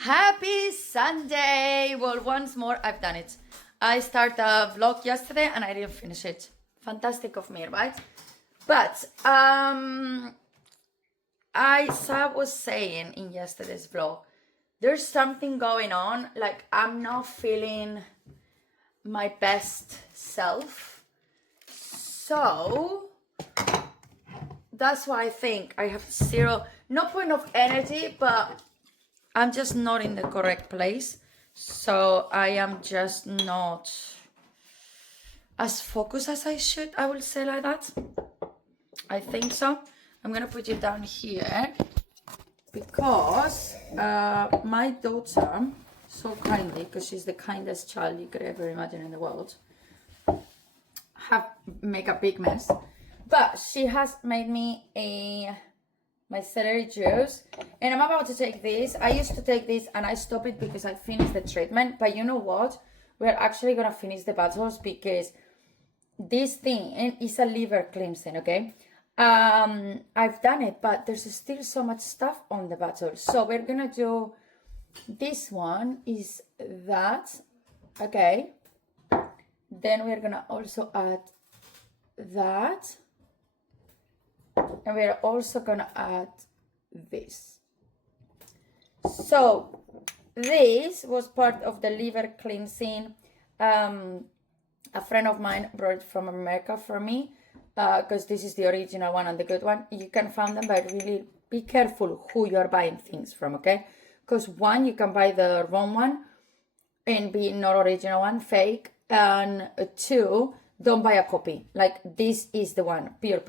Happy Sunday! Well, once more, I've done it. I started a vlog yesterday and I didn't finish it. Fantastic of me, right? But Sab was saying in yesterday's vlog, there's something going on. Like I'm not feeling my best self. So that's why I think I have no point of energy, but I'm just not in the correct place. So I am just not as focused as I should, I will say like that. I think so. I'm gonna put you down here because my daughter, so kindly, because she's the kindest child you could ever imagine in the world, make a big mess. But she has made me my celery juice, and I'm about to take this. I used to take this and I stopped it because I finished the treatment. But you know what? We're actually gonna finish the bottles because this thing is a liver cleansing, okay? I've done it, but there's still so much stuff on the bottle. So we're gonna do this one is that, okay? Then we're gonna also add that. And we're also gonna add this. So this was part of the liver cleansing. A friend of mine brought it from America for me because this is the original one and the good one. You can find them, but really be careful who you're buying things from, okay? Because one, you can buy the wrong one and be not original one, fake. And two, don't buy a copy. Like this is the one, pure.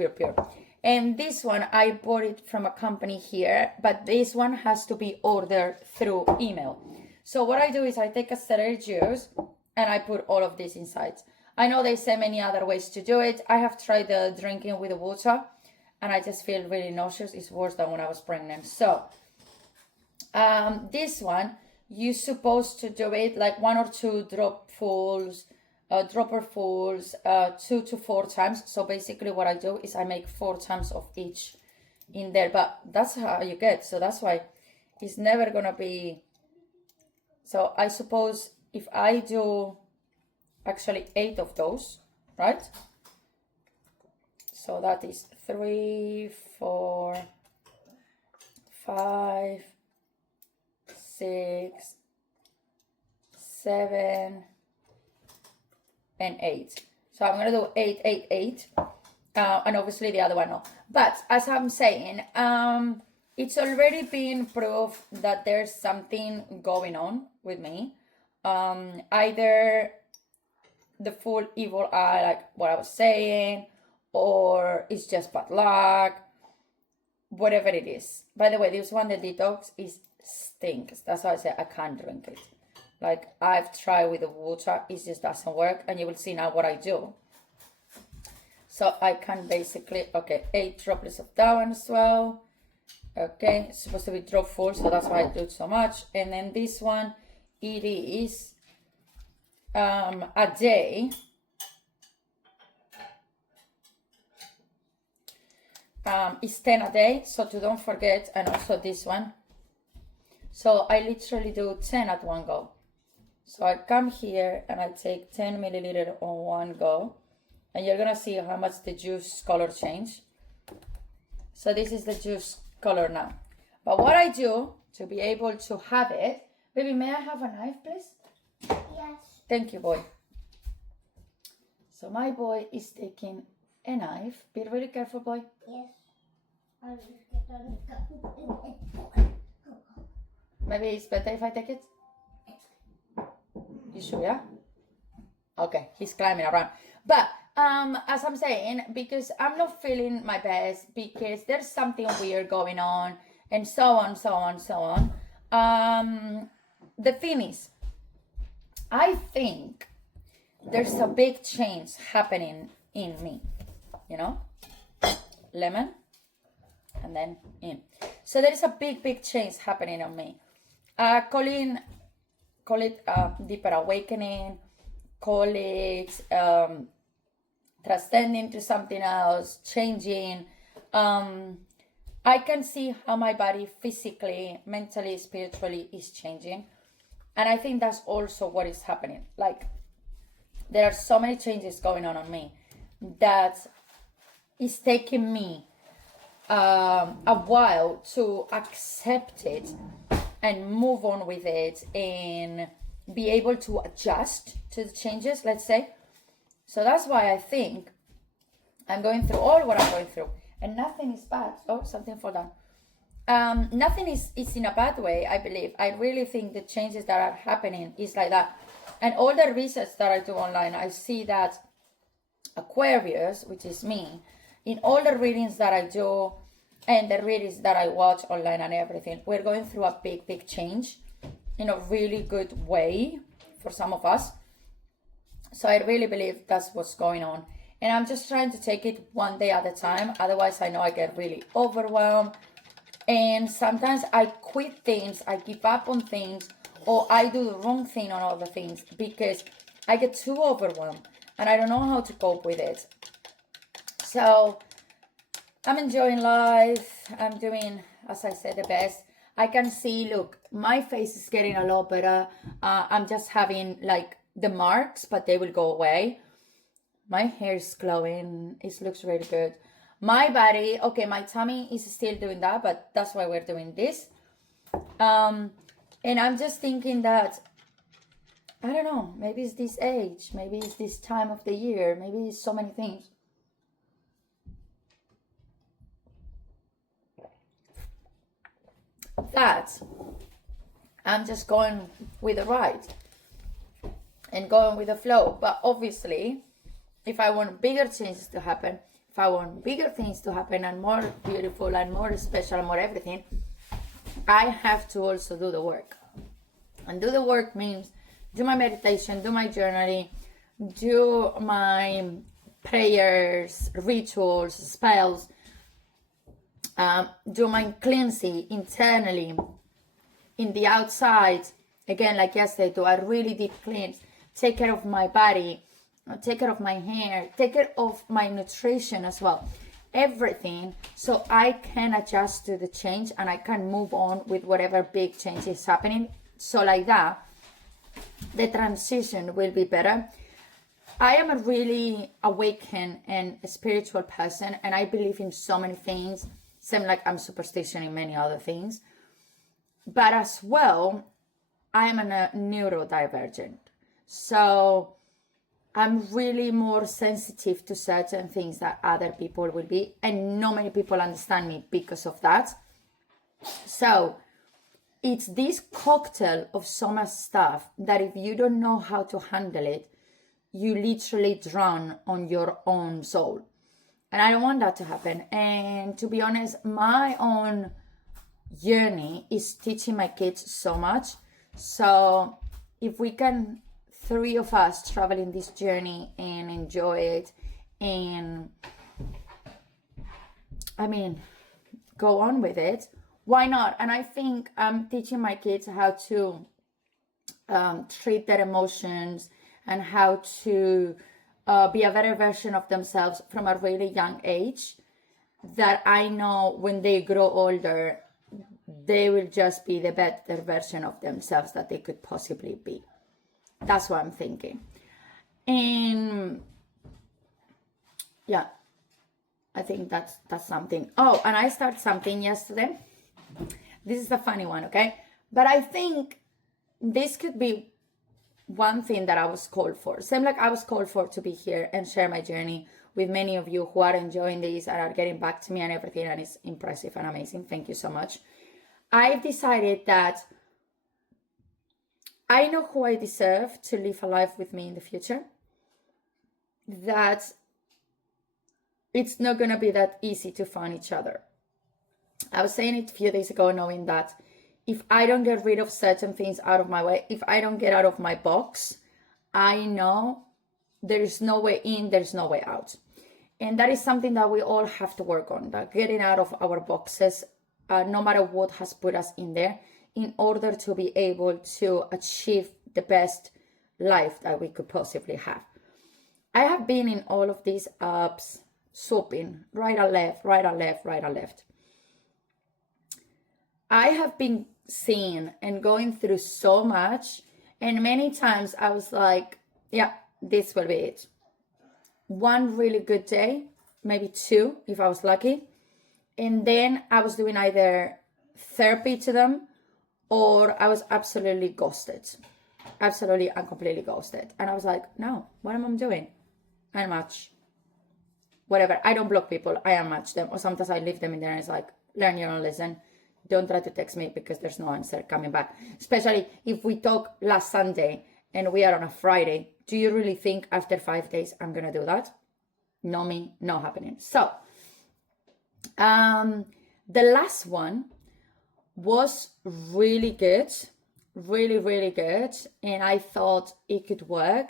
And this one, I bought it from a company here, but this one has to be ordered through email. So what I do is I take a celery juice and I put all of this inside. I know they say many other ways to do it. I have tried the drinking with the water and I just feel really nauseous. It's worse than when I was pregnant. So this one, you're supposed to do it like 1 or 2 dropperfuls, 2 to 4 times. So basically what I do is I make 4 times of each in there, but that's how you get. So that's why it's never gonna be. So I suppose if I do actually 8 of those, right? So that is 3, 4, 5, 6, 7, and 8. So I'm gonna do 8, and obviously the other one no. But as I'm saying, it's already been proof that there's something going on with me. Either the full evil eye, like what I was saying, or it's just bad luck, whatever it is. By the way, this one, the detox, is stinks. That's why I say I can't drink it. Like I've tried with the water, it just doesn't work, and you will see now what I do. So I can basically, okay, 8 droplets of that one as well. Okay, it's supposed to be drop full, so that's why I do it so much. And then this one, it is a day. It's 10 a day, so don't forget, and also this one. So I literally do 10 at one go. So I come here and I take 10 milliliters on one go, and you're gonna see how much the juice color change. So this is the juice color now. But what I do to be able to have it, baby, may I have a knife, please? Yes. Thank you, boy. So my boy is taking a knife. Be really careful, boy. Yes. Maybe it's better if I take it. You sure, yeah? Okay, he's climbing around. But as I'm saying, because I'm not feeling my best, because there's something weird going on, and so on. The thing is, I think there's a big change happening in me, you know? Lemon, and then in. So there is a big change happening on me. Call it deeper awakening, call it transcending to something else, changing. I can see how my body physically, mentally, spiritually is changing. And I think that's also what is happening. Like, there are so many changes going on me that it's taking me a while to accept it and move on with it and be able to adjust to the changes, let's say. So that's why I think I'm going through all what I'm going through, and nothing is bad. Oh, something fall down. Nothing is in a bad way, I believe. I really think the changes that are happening is like that. And all the research that I do online, I see that Aquarius, which is me, in all the readings that I do and the readings that I watch online and everything, we're going through a big change in a really good way for some of us. So I really believe that's what's going on. And I'm just trying to take it one day at a time. Otherwise, I know I get really overwhelmed. And sometimes I quit things, I give up on things, or I do the wrong thing on other things because I get too overwhelmed and I don't know how to cope with it. So I'm enjoying life. I'm doing, as I said, the best. I can see, look, my face is getting a lot better. I'm just having like the marks, but they will go away. My hair is glowing. It looks really good. My body, okay, my tummy is still doing that, but that's why we're doing this. And I'm just thinking that, I don't know, maybe it's this age, maybe it's this time of the year, maybe it's so many things. That I'm just going with the ride and going with the flow. But obviously, if I want bigger changes to happen, if I want bigger things to happen and more beautiful and more special and more everything, I have to also do the work. And do the work means do my meditation, do my journaling, do my prayers, rituals, spells, do my cleansing internally, in the outside. Again, like yesterday, do a really deep cleanse, take care of my body, take care of my hair, take care of my nutrition as well. Everything, so I can adjust to the change and I can move on with whatever big change is happening. So like that, the transition will be better. I am a really awakened and a spiritual person, and I believe in so many things. Same like I'm superstitious in many other things. But as well, I am a neurodivergent. So I'm really more sensitive to certain things that other people will be, and not many people understand me because of that. So it's this cocktail of so much stuff that if you don't know how to handle it, you literally drown on your own soul. And I don't want that to happen. And to be honest, my own journey is teaching my kids so much. So if we can, three of us, travel in this journey and enjoy it and, I mean, go on with it, why not? And I think I'm teaching my kids how to treat their emotions and how to be a better version of themselves from a really young age, that I know when they grow older, they will just be the better version of themselves that they could possibly be. That's what I'm thinking. And yeah, I think that's something. Oh, and I started something yesterday. This is a funny one, okay? But I think this could be one thing that I was called for. Same like I was called for to be here and share my journey with many of you who are enjoying this and are getting back to me and everything, and it's impressive and amazing. Thank you so much. I've decided that I know who I deserve to live a life with me in the future. That it's not going to be that easy to find each other. I was saying it a few days ago, knowing that if I don't get rid of certain things out of my way, if I don't get out of my box, I know there's no way in, there's no way out. And that is something that we all have to work on, that getting out of our boxes, no matter what has put us in there, in order to be able to achieve the best life that we could possibly have. I have been in all of these apps, swooping, right and left, right and left, right and left. I have been seeing and going through so much, and many times I was like, yeah, this will be it. One really good day, maybe two if I was lucky, and then I was doing either therapy to them or I was absolutely ghosted, absolutely and completely ghosted. And I was like, no, what am I doing? I unmatch. Whatever. I don't block people. I unmatch them. Or sometimes I leave them in there and it's like, learn your own lesson. Don't try to text me because there's no answer coming back. Especially if we talk last Sunday and we are on a Friday. Do you really think after 5 days I'm going to do that? No me, no happening. So, the last one was really good. Really, really good. And I thought it could work.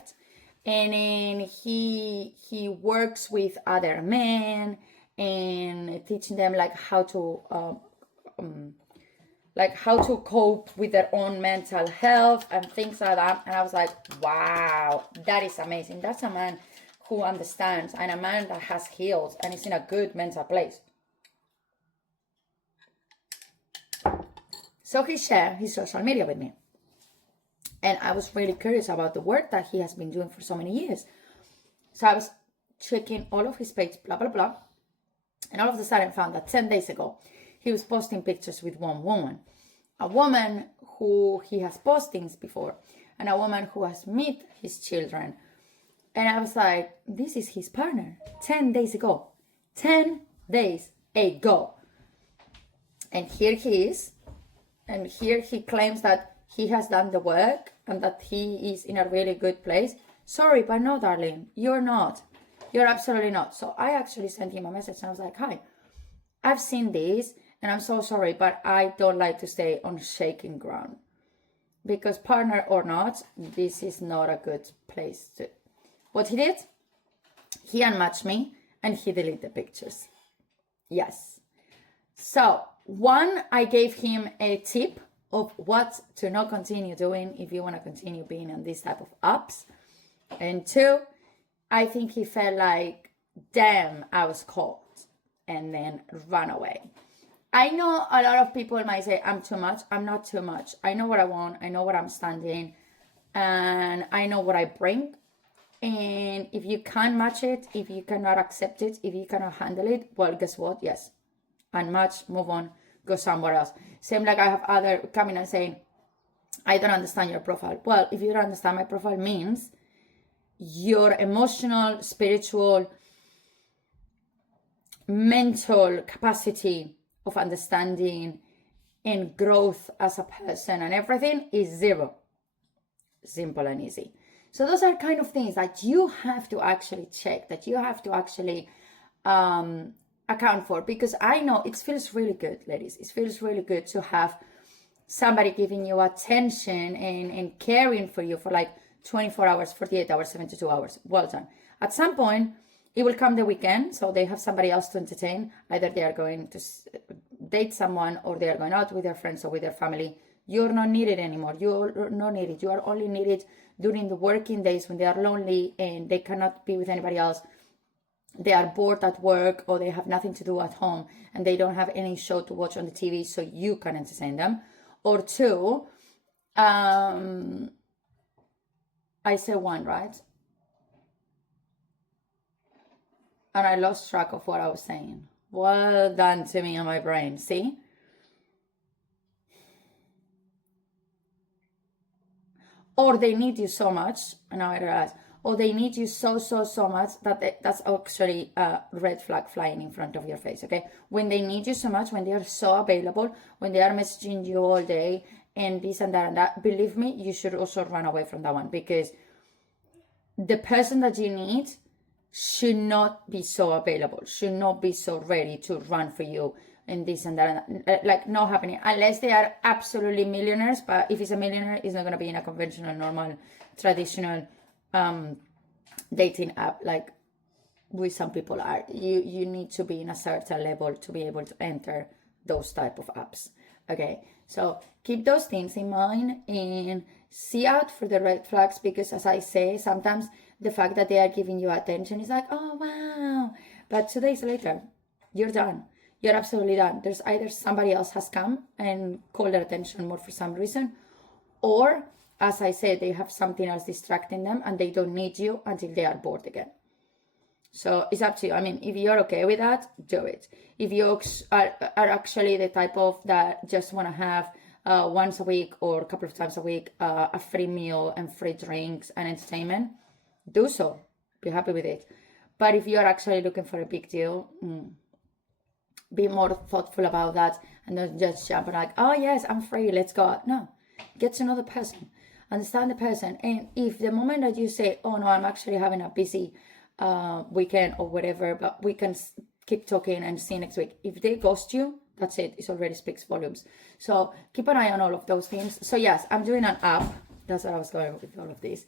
And then he works with other men and teaching them like how to cope with their own mental health and things like that. And I was like, wow, that is amazing. That's a man who understands and a man that has healed and is in a good mental place. So he shared his social media with me. And I was really curious about the work that he has been doing for so many years. So I was checking all of his page, blah, blah, blah. And all of a sudden found that 10 days ago, he was posting pictures with one woman. A woman who he has postings before. And a woman who has met his children. And I was like, this is his partner. 10 days ago. 10 days ago. And here he is. And here he claims that he has done the work and that he is in a really good place. Sorry, but no, darling, you're not. You're absolutely not. So I actually sent him a message and I was like, hi, I've seen this and I'm so sorry, but I don't like to stay on shaking ground. Because partner or not, this is not a good place to. What he did? He unmatched me and he deleted the pictures. Yes. So, one, I gave him a tip of what to not continue doing if you want to continue being on this type of apps. And two, I think he felt like, damn, I was caught, and then run away. I know a lot of people might say, I'm too much. I'm not too much. I know what I want. I know what I'm standing, and I know what I bring. And if you can't match it, if you cannot accept it, if you cannot handle it, well, guess what? Yes, unmatch, move on, go somewhere else. Same like I have other coming and saying, I don't understand your profile. Well, if you don't understand my profile means your emotional, spiritual, mental capacity of understanding and growth as a person and everything is zero. Simple and easy. So those are kind of things that you have to actually check, that you have to actually account for, because I know it feels really good, ladies. It feels really good to have somebody giving you attention and caring for you for like 24 hours, 48 hours, 72 hours. Well done. At some point, it will come the weekend, so they have somebody else to entertain. Either they are going to date someone or they are going out with their friends or with their family. You're not needed anymore. You're not needed. You are only needed during the working days when they are lonely and they cannot be with anybody else. They are bored at work or they have nothing to do at home and they don't have any show to watch on the TV, so you can entertain them. Or two, I say one, right? And I lost track of what I was saying. Well done to me on my brain. See? Or they need you so much, and now I realize, or they need you so much that that's actually a red flag flying in front of your face, okay? When they need you so much, when they are so available, when they are messaging you all day, and this and that, believe me, you should also run away from that one, because the person that you need should not be so available, should not be so ready to run for you and this and that, like not happening unless they are absolutely millionaires. But if it's a millionaire, it's not going to be in a conventional, normal, traditional dating app like we some people are. You need to be in a certain level to be able to enter those type of apps. Okay, so keep those things in mind and see out for the red flags, because as I say, sometimes the fact that they are giving you attention is like, oh wow, but 2 days later you're done. you're absolutely done. There's either somebody else has come and called their attention more for some reason, or as I said, they have something else distracting them and they don't need you until they are bored again. So it's up to you. I mean, if you're okay with that, do it. If you are actually the type of that just want to have once a week or a couple of times a week a free meal and free drinks and entertainment, do so. Be happy with it. But if you're actually looking for a big deal, be more thoughtful about that and don't just jump and like, oh yes, I'm free, let's go. No, get to know the person, understand the person. And if the moment that you say, oh no, I'm actually having a busy weekend or whatever, but we can keep talking and see next week. If they ghost you, that's it. It already speaks volumes. So keep an eye on all of those things. So yes, I'm doing an app. That's what I was going with all of this.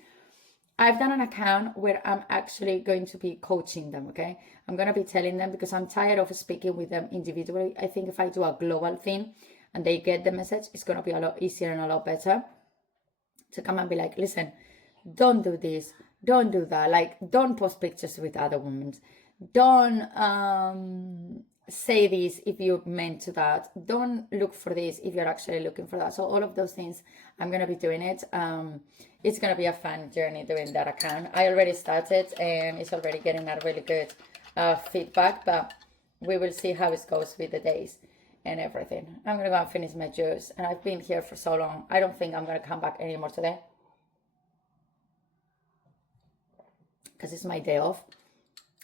I've done an account where I'm actually going to be coaching them, okay? I'm going to be telling them because I'm tired of speaking with them individually. I think if I do a global thing and they get the message, it's going to be a lot easier and a lot better to come and be like, listen, don't do this, don't do that. Like, don't post pictures with other women. Don't say this if you're meant to that. Don't look for this if you're actually looking for that. So all of those things, I'm going to be doing it. It's going to be a fun journey doing that account. I already started and it's already getting a really good feedback, but we will see how it goes with the days and everything. I'm going to go and finish my juice, and I've been here for so long. I don't think I'm going to come back anymore today because it's my day off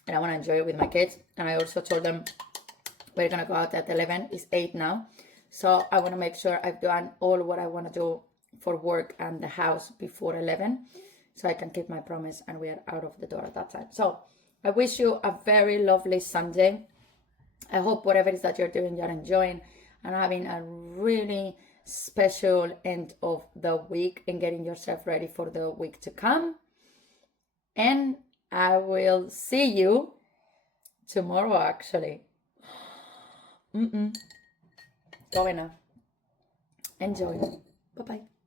and I want to enjoy it with my kids. And I also told them we're going to go out at 11. It's 8 now. So I want to make sure I've done all what I want to do for work and the house before 11, so I can keep my promise and we are out of the door at that time. So I wish you a very lovely Sunday. I hope whatever it is that you're doing, you're enjoying and having a really special end of the week and getting yourself ready for the week to come. And I will see you tomorrow, actually. Going now. Enjoy. Bye-bye.